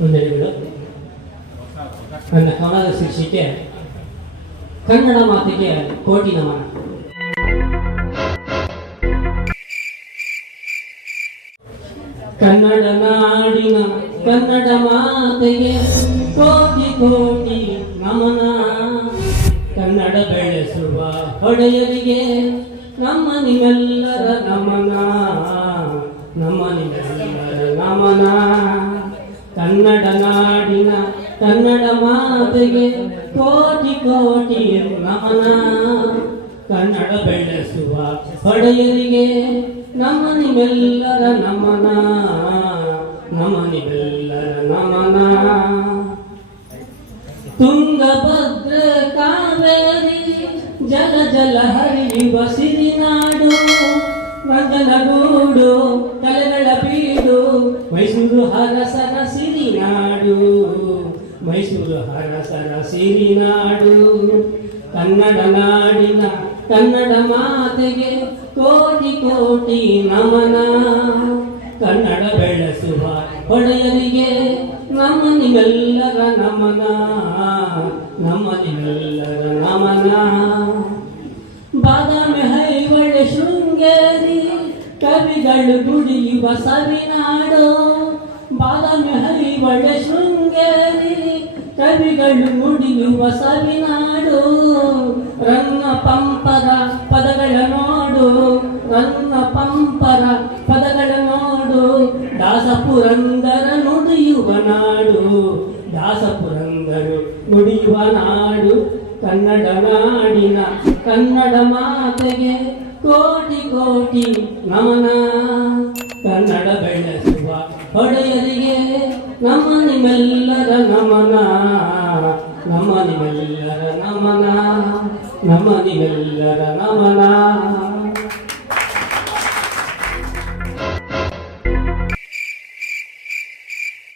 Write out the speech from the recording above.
ವಂದನೆಗಳು ನನ್ನ ಶೀರ್ಷಿಕೆ ಕನ್ನಡ ಮಾತಿಗೆ ಕೋಟಿ ನಮನ. ಕನ್ನಡ ನಾಡಿನ ಕನ್ನಡ ಮಾತೆಗೆ ಕೋಟಿ ಕೋಟಿ ನಮನ. ಕನ್ನಡ ಬೆಳೆಸುವ ಹೊಡೆಯರಿಗೆ ನಮ್ಮ ನಿಮ್ಮೆಲ್ಲರ ನಮನ. ಕನ್ನಡ ನಾಡಿನ ಕನ್ನಡ ಮಾತೆಗೆ ಕೋಟಿ ಕೋಟಿ ನಮನ ಕನ್ನಡ ಬೆಳೆಸುವ ಒಡೆಯರಿಗೆ ನಮ್ಮ ನಿಮ್ಮೆಲ್ಲರ ನಮನ. ನಮ್ಮ ನಿಮ್ಮೆಲ್ಲರ ನಮನ. ತುಂಗಭದ್ರ ಕಾವೇರಿ ಜಲ ಜಲ ಹರಿಯುವ ಸಿರಿನಾಡು ಸಿರಿ ಸಿರಿನಾಡು ಮೈಸೂರು ಹರಸನ ಸಿರಿನಾಡು ಕನ್ನಡ ನಾಡಿನ ಕನ್ನಡ ಮಾತೆಗೆ ಕೋಟಿ ಕೋಟಿ ನಮನ. ಕನ್ನಡ ಬೆಳೆಸುವ ಒಡೆಯರಿಗೆ ನಮನಿಗೆಲ್ಲರ ನಮನ. ನಮನಿಗೆಲ್ಲರ ನಮನ. ಬಾದಾಮಿ ಹೈವಳೆ ಶೃಂಗೇರಿ ಕವಿಗಳು ಗುಡಿಯುವ ಸವಿನಾಡು. ಬಾದಾಮಿ ಹೈವಳೆ ಶೃಂಗೇರಿ, ಕವಿಗಳು ಮುಡಿಯುವ ಸವಿನಾಡು. ರನ್ನ ಪಂಪರ ಪದಗಳ ನೋಡು ರನ್ನ ಪಂಪರ ಪದಗಳ ನೋಡು. ದಾಸಪುರಂದರ ನುಡಿಯುವ ನಾಡು ದಾಸ ಪುರಂದರು ನುಡಿಯುವ ನಾಡು. ಕನ್ನಡ ನಾಡಿನ ಕನ್ನಡ ಮಾತೆಗೆ ಕೋಟಿ ಕೋಟಿ ನಮನ. ಕನ್ನಡ ಬೆಳೆಸುವ ಒಡೆಯರಿಗೆ ನಮ್ಮ ನಿಮ್ಮೆಲ್ಲರ ನಮನ. ನಮ್ಮ ನಿಮ್ಮೆಲ್ಲರ ನಮನ. ನಮ್ಮ ನಿಮ್ಮೆಲ್ಲರ ನಮನ.